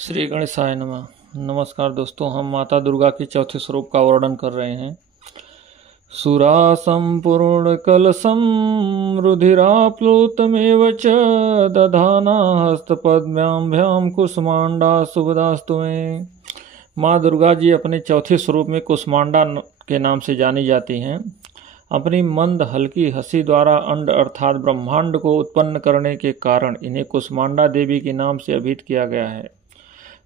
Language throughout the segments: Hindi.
श्री गणेशाय नमः। नमस्कार दोस्तों, हम माता दुर्गा के चौथे स्वरूप का वर्णन कर रहे हैं। सुरा संपूर्ण कलशम रुधिराप्लुतमेव च दधाना हस्तपद्म्याभ्याम कुसुमांडा शुभदास्तु में। माँ दुर्गा जी अपने चौथे स्वरूप में कुसुमांडा के नाम से जानी जाती हैं। अपनी मंद हल्की हंसी द्वारा अंड अर्थात ब्रह्मांड को उत्पन्न करने के कारण इन्हें कुसुमांडा देवी के नाम से अभिहित किया गया है।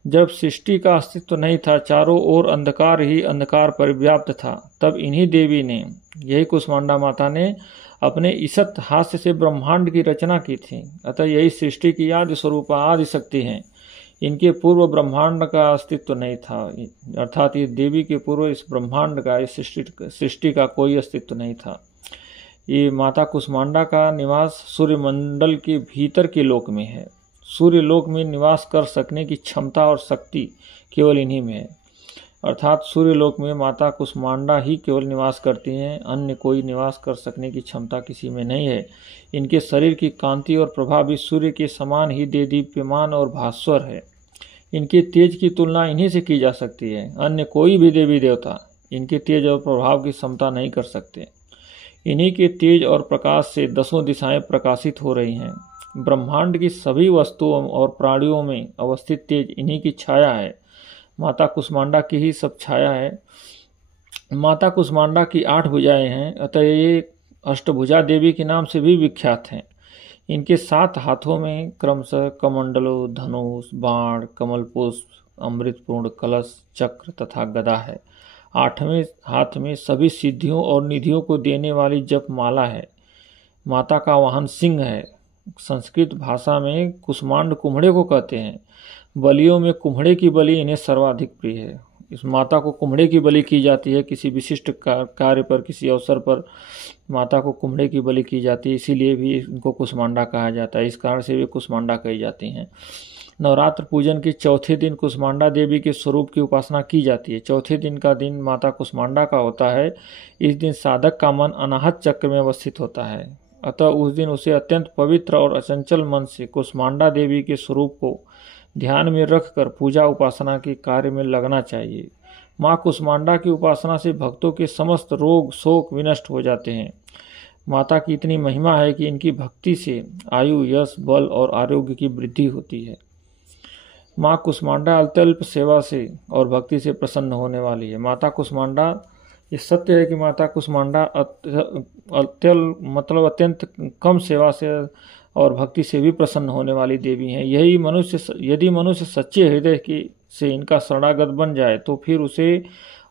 जब सृष्टि का अस्तित्व नहीं था, चारों ओर अंधकार ही अंधकार परिव्याप्त था, तब इन्हीं देवी ने, यही कुसुमांडा माता ने अपने ईसत हास्य से ब्रह्मांड की रचना की थी। अतः यही सृष्टि की आदि स्वरूपा आदि शक्ति हैं। इनके पूर्व ब्रह्मांड का अस्तित्व नहीं था, अर्थात ये देवी के पूर्व इस ब्रह्मांड का, इस सृष्टि का कोई अस्तित्व नहीं था। ये माता कुसुमांडा का निवास सूर्यमंडल के भीतर के लोक में है। सूर्य लोक में निवास कर सकने की क्षमता और शक्ति केवल इन्हीं में है, अर्थात सूर्य लोक में माता कुसुमांडा ही केवल निवास करती हैं। अन्य कोई निवास कर सकने की क्षमता किसी में नहीं है। इनके शरीर की कांति और प्रभा भी सूर्य के समान ही देदीप्यमान और भास्वर है। इनके तेज की तुलना इन्हीं से की जा सकती है। अन्य कोई भी देवी देवता इनके तेज और प्रभाव की क्षमता नहीं कर सकते। इन्हीं के तेज और प्रकाश से दसों दिशाएं प्रकाशित हो रही हैं। ब्रह्मांड की सभी वस्तुओं और प्राणियों में अवस्थित तेज इन्हीं की छाया है। माता कुसुमांडा की ही सब छाया है। माता कुसुमांडा की 8 भुजाएं हैं, अतः ये अष्टभुजा देवी के नाम से भी विख्यात हैं। इनके 7 हाथों में क्रमशः कमंडलो, धनुष, बाण, कमल पुष्प, अमृतपूर्ण कलश, चक्र तथा गदा है। 8वें हाथ में सभी सिद्धियों और निधियों को देने वाली जप माला है। माता का वाहन सिंह है। संस्कृत भाषा में कुसुमांड कुम्हड़े को कहते हैं। बलियों में कुम्हड़े की बलि इन्हें सर्वाधिक प्रिय है। इस माता को कुम्हड़े की बलि की जाती है। किसी विशिष्ट कार्य पर, किसी अवसर पर माता को कुम्हड़े की बलि की जाती है, इसीलिए भी इनको कुसुमांडा कहा जाता है। इस कारण से वे कुसुमांडा कही जाती हैं। नवरात्र पूजन के चौथे दिन कुसुमांडा देवी के स्वरूप की उपासना की जाती है। चौथे दिन का दिन माता कुसुमांडा का होता है। इस दिन साधक का मन अनाहत चक्र में अवस्थित होता है, अतः उस दिन उसे अत्यंत पवित्र और अचंचल मन से कुसुमांडा देवी के स्वरूप को ध्यान में रखकर पूजा उपासना के कार्य में लगना चाहिए। माँ कुसुमांडा की उपासना से भक्तों के समस्त रोग शोक विनष्ट हो जाते हैं। माता की इतनी महिमा है कि इनकी भक्ति से आयु, यश, बल और आरोग्य की वृद्धि होती है। माँ कुसुमांडा अत्यल्प सेवा से और भक्ति से प्रसन्न होने वाली है। माता कुसुमांडा, ये सत्य है कि माता कुसुमांडा अत्यंत कम सेवा से और भक्ति से भी प्रसन्न होने वाली देवी हैं। यदि मनुष्य सच्चे हृदय से इनका शरणागत बन जाए तो फिर उसे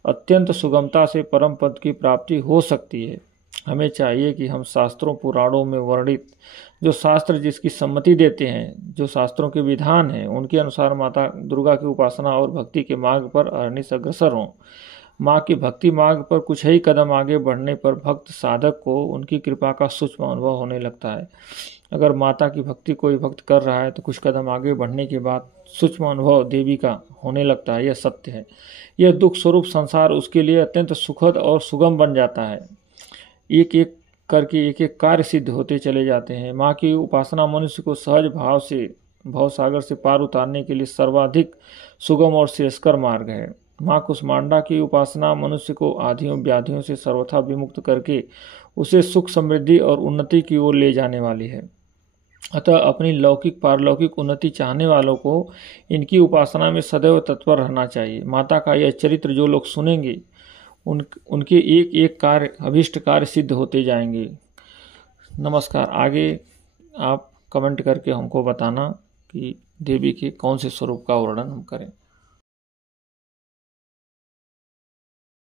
अत्यंत सुगमता से परम पद की प्राप्ति हो सकती है। हमें चाहिए कि हम शास्त्रों पुराणों में वर्णित, जो शास्त्र जिसकी सम्मति देते हैं, जो शास्त्रों के विधान हैं, उनके अनुसार माता दुर्गा की उपासना और भक्ति के मार्ग पर अहर्निश अग्रसर हों। माँ की भक्ति मार्ग पर कुछ ही कदम आगे बढ़ने पर भक्त साधक को उनकी कृपा का सूक्ष्म अनुभव होने लगता है। अगर माता की भक्ति कोई भक्त कर रहा है तो कुछ कदम आगे बढ़ने के बाद सूक्ष्म अनुभव देवी का होने लगता है। यह सत्य है। यह दुख स्वरूप संसार उसके लिए अत्यंत सुखद और सुगम बन जाता है। एक एक करके एक एक कार्य सिद्ध होते चले जाते हैं। माँ की उपासना मनुष्य को सहज भाव से भवसागर से पार उतारने के लिए सर्वाधिक सुगम और श्रेयस्कर मार्ग है। माँ कुसुमांडा की उपासना मनुष्य को आधियों व्याधियों से सर्वथा विमुक्त करके उसे सुख, समृद्धि और उन्नति की ओर ले जाने वाली है। अतः अपनी लौकिक पारलौकिक उन्नति चाहने वालों को इनकी उपासना में सदैव तत्पर रहना चाहिए। माता का यह चरित्र जो लोग सुनेंगे उनके एक एक कार्य, अभिष्ट कार्य सिद्ध होते जाएंगे। नमस्कार। आगे आप कमेंट करके हमको बताना कि देवी के कौन से स्वरूप का वर्णन हम करें।